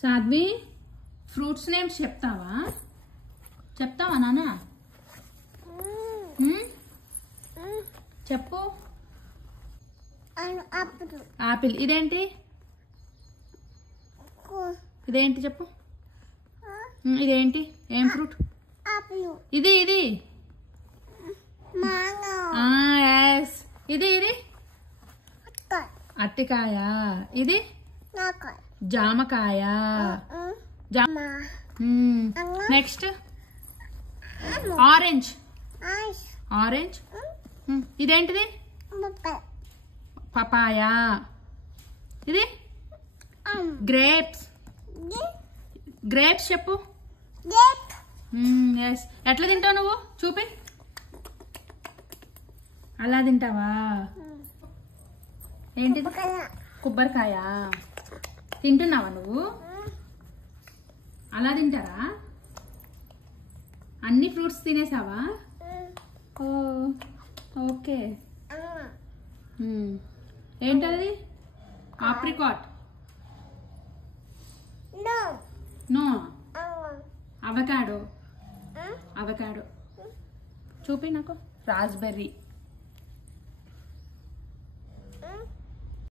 సాధ్వి fruits names చెప్తావా నాన్న చెప్పు ఆపిల్ ఇదేంటి చెప్పు ఇదేంటి ఏం ఫ్రూట్ ఇది ఇది అట్టికాయ ఇది జామకాయ నెక్స్ట్ ఆరెంజ్ ఇదేంటిది పపాయ ఇది గ్రేప్స్ చెప్పు ఎట్లా తింటావు నువ్వు చూపి అలా తింటావా ఏంటిది కొబ్బరికాయ తింటున్నావా నువ్వు అలా తింటారా అన్ని ఫ్రూట్స్ తినేసావా ఓకే ఏంటది ఆప్రికాట్ నో అవకాడో చూపి నాకు రాస్బెర్రీ